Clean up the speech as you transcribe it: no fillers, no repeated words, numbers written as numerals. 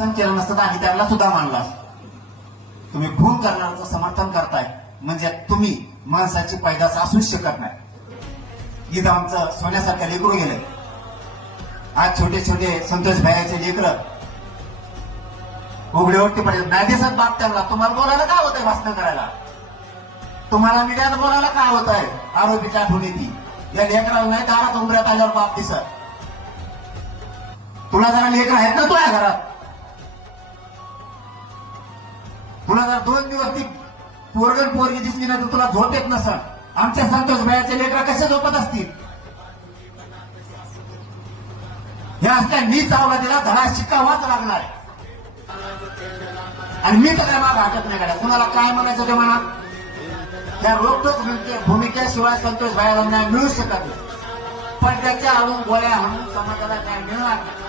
केलं नसतं तर आम्ही त्यांना सुद्धा मानला असतो. तुम्ही खून करण्याचं समर्थन करताय म्हणजे तुम्ही माणसाची पैदास असूच शकत नाही. इथं आमचं सोन्यासारखं लेकरू गेलंय. आज छोटे छोटे संतोष भाईचे लेकरं उघडीवरती पडेल. नाही दिसत बाप त्यांना. तुम्हाला बोलायला काय होतंय भाषण करायला? तुम्हाला मीडियात बोलायला काय होत आहे? आरोपीच्या आठवण येते. या लेकराला नाही दारात उंबऱ्यात आल्यावर बाप दिसत. तुला जरा लेकर आहेत ना तुझ्या घरात? तुला जर 2 दिवस ती पोरगण पोरगी दिसली नाही तर तुला झोप येत नसल. आमच्या संतोष भाईचे लेकर कसे झोपत असतील? या असल्या नीच अवलादीला धडा शिकावाच लागणार. आणि मी तर काय मागे हटत नाही काढा. कुणाला काय म्हणायचं ते म्हणा. त्या रोखोक भूमिकेशिवाय संतोष भाईला न्याय मिळू शकत नाही. पण त्याच्या आणून गोळ्या हाणून समाजाला न्याय मिळणार नाही.